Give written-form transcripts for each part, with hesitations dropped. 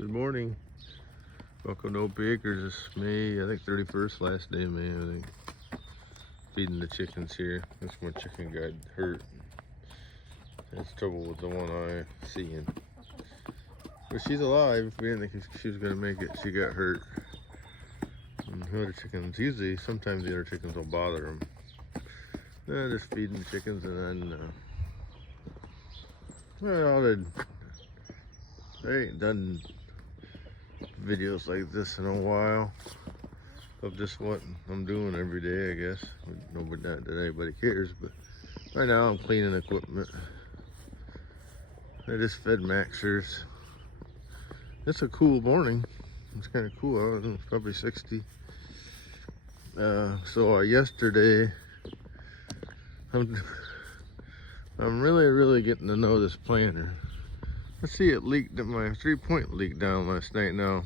Good morning. Welcome to Opie Acres. It's May, I think 31st, last day of May, I think. Feeding the chickens here. This one chicken got hurt. Has trouble with the one eye seeing. But she's alive. We didn't think she was going to make it. She got hurt. And the other chickens, usually, sometimes the other chickens will bother them. Just feeding the chickens, and then, well, I ain't done videos like this in a while of just what I'm doing every day, I guess. Nobody, not that anybody cares, but right now I'm cleaning equipment. I just fed Maxers. It's a cool morning. It's kind of cool. I don't know, it's probably 60. So yesterday, I'm really getting to know this planter. Let's see, it leaked, my 3-point leaked down last night. Now,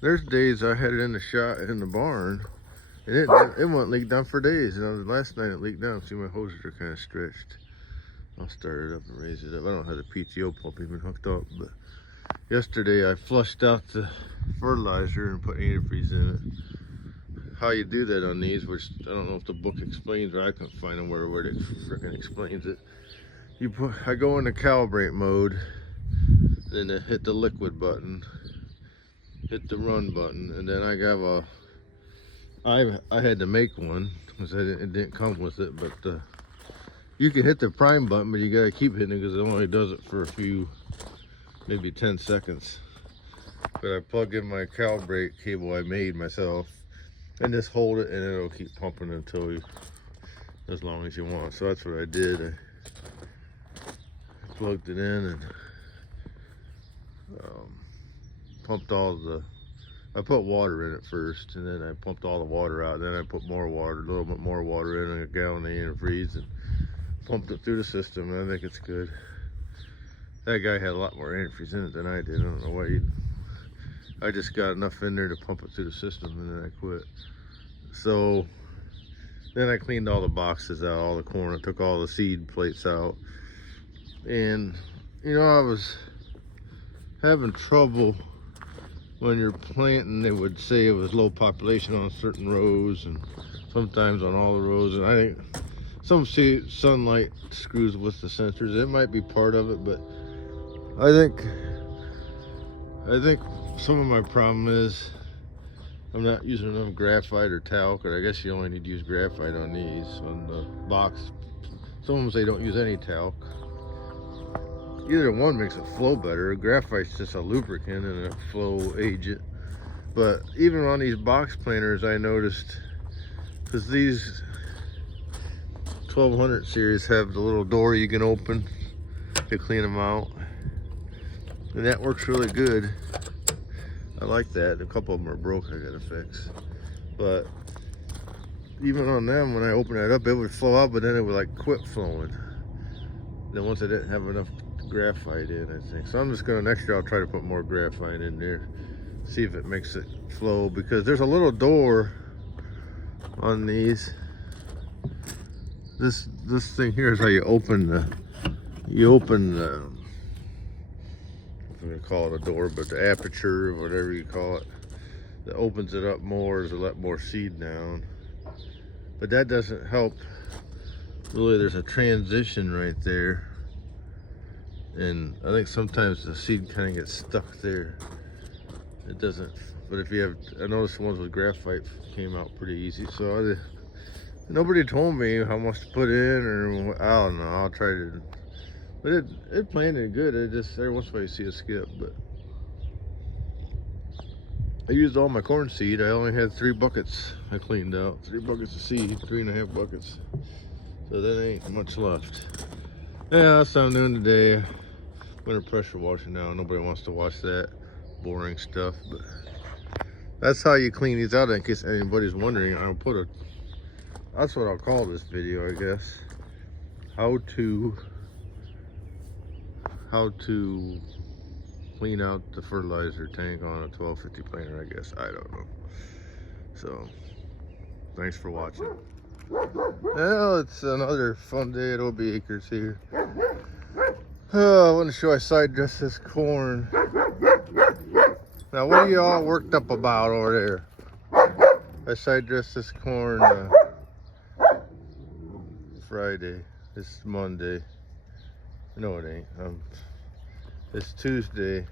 there's days I had it in the shot in the barn, and it won't leak down for days. And last night it leaked down. See, my hoses are kind of stretched. I'll start it up and raise it up. I don't have the PTO pump even hooked up, but yesterday I flushed out the fertilizer and put antifreeze in it. How you do that on these, which I don't know if the book explains, but I couldn't find where it freaking explains it. I go into calibrate mode. Then I hit the liquid button, hit the run button, and then I had to make one because it didn't come with it. But you can hit the prime button, but you gotta keep hitting it because it only does it for a few, maybe 10 seconds. But I plug in my calibrate cable I made myself, and just hold it, and it'll keep pumping until as long as you want. So that's what I did. I plugged it in and pumped I put water in it first, and then I pumped all the water out. Then I put more water, a little bit more water in, a gallon of antifreeze, and pumped it through the system. And I think it's good. That guy had a lot more antifreeze in it than I did. I don't know why I just got enough in there to pump it through the system, and then I quit. So then I cleaned all the boxes out, all the corn. I took all the seed plates out, and I was having trouble when you're planting. They would say it was low population on certain rows and sometimes on all the rows, and I think some say sunlight screws with the sensors. It might be part of it, but I think some of my problem is I'm not using enough graphite or talc, or I guess you only need to use graphite on these, on the box. Some of them say don't use any talc. Either one makes it flow better. Graphite's just a lubricant and a flow agent. But even on these box planters, I noticed, because these 1200 series have the little door you can open to clean them out, and that works really good. I like that. A couple of them are broken, I gotta fix. But even on them, when I open that up, it would flow out, but then it would like quit flowing. Then once I didn't have enough graphite in, I think. So I'm just gonna, next year I'll try to put more graphite in there, see if it makes it flow, because there's a little door on these. This thing here is how you open the I'm gonna call it a door, but the aperture or whatever you call it, that opens it up more to let more seed down. But that doesn't help really. There's a transition right there, and I think sometimes the seed kind of gets stuck there. It doesn't, but if you have, I noticed the ones with graphite came out pretty easy. So nobody told me how much to put in, or I don't know. I'll try to, but it planted good. It just, every once in a while you see a skip. But I used all my corn seed. I only had 3 buckets I cleaned out. 3 buckets of seed, 3.5 buckets. So that ain't much left. Yeah, that's what I'm doing today. I'm gonna pressure wash it now. Nobody wants to watch that boring stuff, but that's how you clean these out, in case anybody's wondering. I'll put that's what I'll call this video, I guess. How to clean out the fertilizer tank on a 1250 planter, I guess. I don't know. So, thanks for watching. Well, it's another fun day at Opie Acres here. I want to show I side dress this corn. Now, what are you all worked up about over there? I side dressed this corn Friday. It's Monday. No, it ain't. It's Tuesday,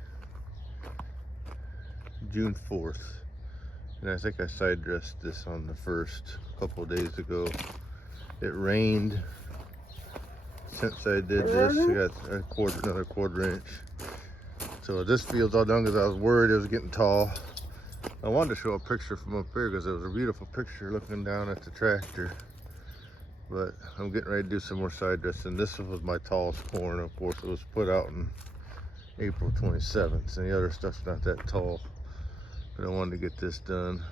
June 4th. And I think I side dressed this on the 1st a couple of days ago. It rained since I did this. I got another quarter inch. So this field's all done because I was worried it was getting tall. I wanted to show a picture from up here because it was a beautiful picture looking down at the tractor. But I'm getting ready to do some more side dressing. This was my tallest corn. Of course, it was put out in April 27th, and the other stuff's not that tall. But I wanted to get this done.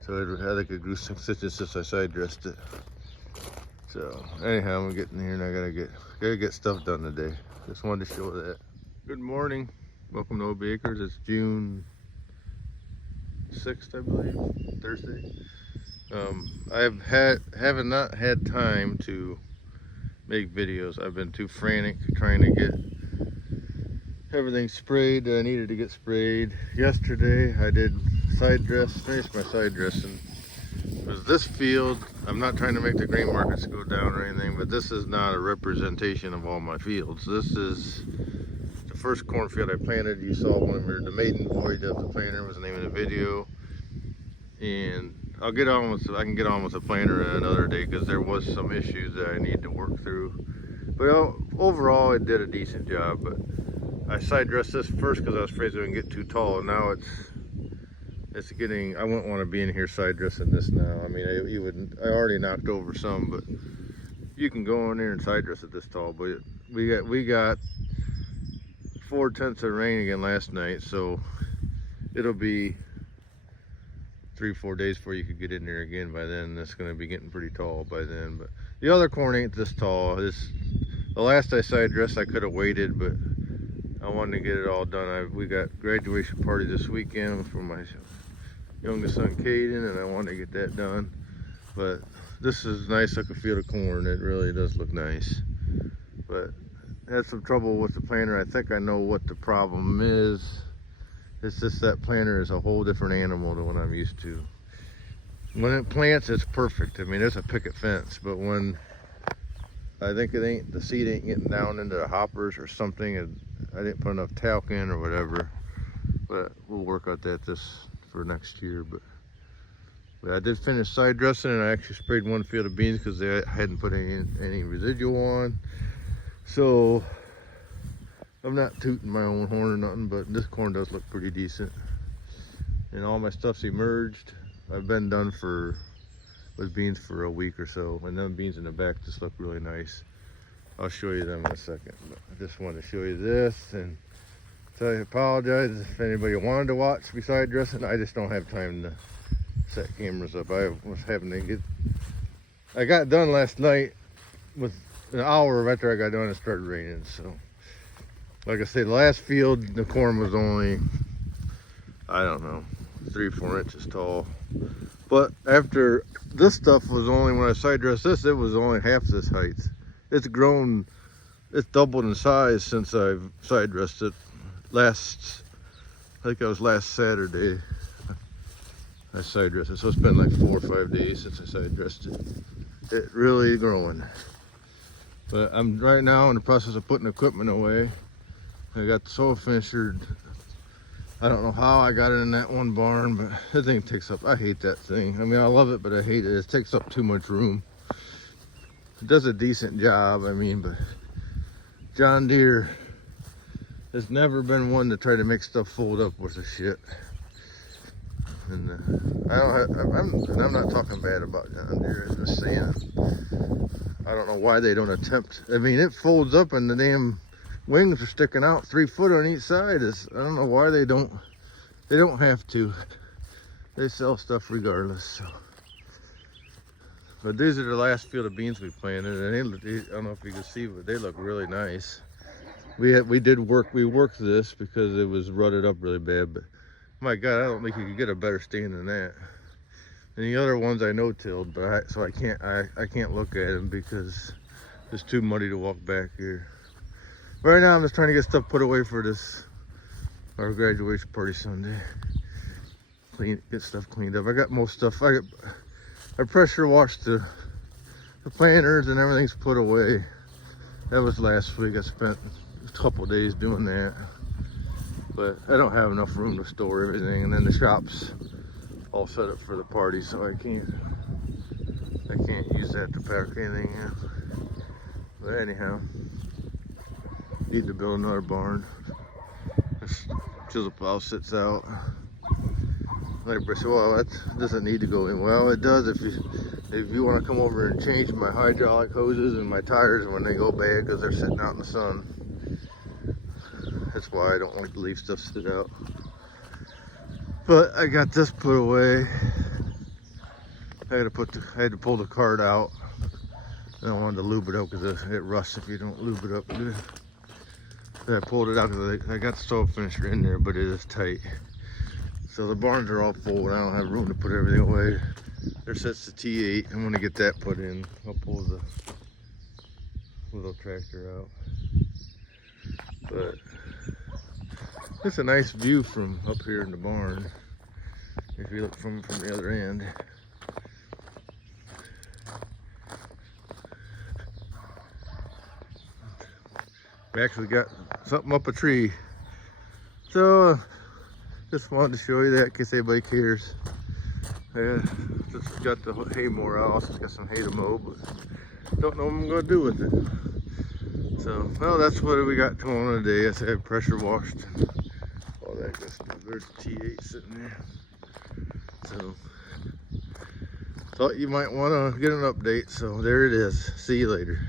So I think it grew 6 inches since I side dressed it. So anyhow, I'm getting here and I gotta get stuff done today. Just wanted to show that. Good morning. Welcome to OB Acres. It's June 6th, I believe, Thursday. I have not had time to make videos. I've been too frantic trying to get everything sprayed that I needed to get sprayed. Yesterday I did finished my side dressing. Because this field, I'm not trying to make the grain markets go down or anything, but this is not a representation of all my fields. This is the first cornfield I planted. You saw when we were the maiden voyage of the planter was the name of the video. And I can get on with the planter another day because there was some issues that I need to work through. But overall, it did a decent job. But I side dressed this first because I was afraid it would get too tall. And now it's getting. I wouldn't want to be in here side dressing this now. I mean, I already knocked over some, but you can go in there and side dress it this tall. But we got 4/10 of rain again last night, so it'll be 3-4 days before you could get in there again. By then it's going to be getting pretty tall by then. But the other corn ain't this tall. The last I side dressed I could have waited, but I wanted to get it all done. We got graduation party this weekend for my youngest son Caden, and I wanted to get that done. But this is nice looking field of corn. It really does look nice. But I had some trouble with the planter. I think I know what the problem is. It's just that planter is a whole different animal than what I'm used to. When it plants, it's perfect. I mean, it's a picket fence, but when I think the seed ain't getting down into the hoppers or something, and I didn't put enough talc in or whatever. But we'll work out that for next year. But I did finish side dressing, and I actually sprayed one field of beans because I hadn't put any residual on. So I'm not tooting my own horn or nothing, but this corn does look pretty decent. And all my stuff's emerged. I've been done with beans for a week or so, and them beans in the back just look really nice. I'll show you them in a second. But I just wanted to show you this and tell you, apologize if anybody wanted to watch me side dressing. I just don't have time to set cameras up. I got done last night with an hour after I got done. It started raining, so. Like I said, the last field, the corn was only, I don't know, 3-4 inches tall. But after this stuff was only, when I side dressed this, it was only half this height. It's grown, it's doubled in size since I've side dressed it. I think it was last Saturday, I side dressed it. So it's been like 4 or 5 days since I side dressed it. It's really growing. But I'm right now in the process of putting equipment away. I got the soil finisher. I don't know how I got it in that one barn, but that thing takes up, I hate that thing. I mean, I love it, but I hate it. It takes up too much room. It does a decent job, I mean, but John Deere has never been one to try to make stuff fold up with the shit. And I'm not talking bad about John Deere. I'm just saying, I don't know why they don't attempt. I mean, it folds up and the damn wings are sticking out 3 foot on each side. I don't know why they don't have to. They sell stuff regardless. So. But these are the last field of beans we planted, and I don't know if you can see, but they look really nice. We worked this because it was rutted up really bad, but my God, I don't think you could get a better stand than that. And the other ones I no-tilled, but I can't look at them because it's too muddy to walk back here. Right now I'm just trying to get stuff put away for this our graduation party Sunday. Get stuff cleaned up. I got most stuff. I pressure washed the planters and everything's put away. That was last week. I spent a couple days doing that, but I don't have enough room to store everything, and then the shop's all set up for the party, so I can't use that to pack anything in. But anyhow, need to build another barn. This chisel plow sits out. Like I said, well, that doesn't need to go in. Well, it does if you want to come over and change my hydraulic hoses and my tires when they go bad because they're sitting out in the sun. That's why I don't like to leave stuff sit out. But I got this put away. I had to pull the cart out. I don't want to lube it up because it rusts if you don't lube it up good. So I pulled it out because I got the stove finisher in there, but it is tight. So the barns are all full and I don't have room to put everything away. There sits the T8. I'm gonna get that put in. I'll pull the little tractor out. But it's a nice view from up here in the barn if you look from the other end. We actually got something up a tree. So just wanted to show you that in case anybody cares. Just got the hay mower out. Just got some hay to mow, but don't know what I'm gonna do with it. So, well, that's what we got going on today. I said pressure washed and all that good stuff. There's the T8 sitting there. So, thought you might want to get an update. So there it is. See you later.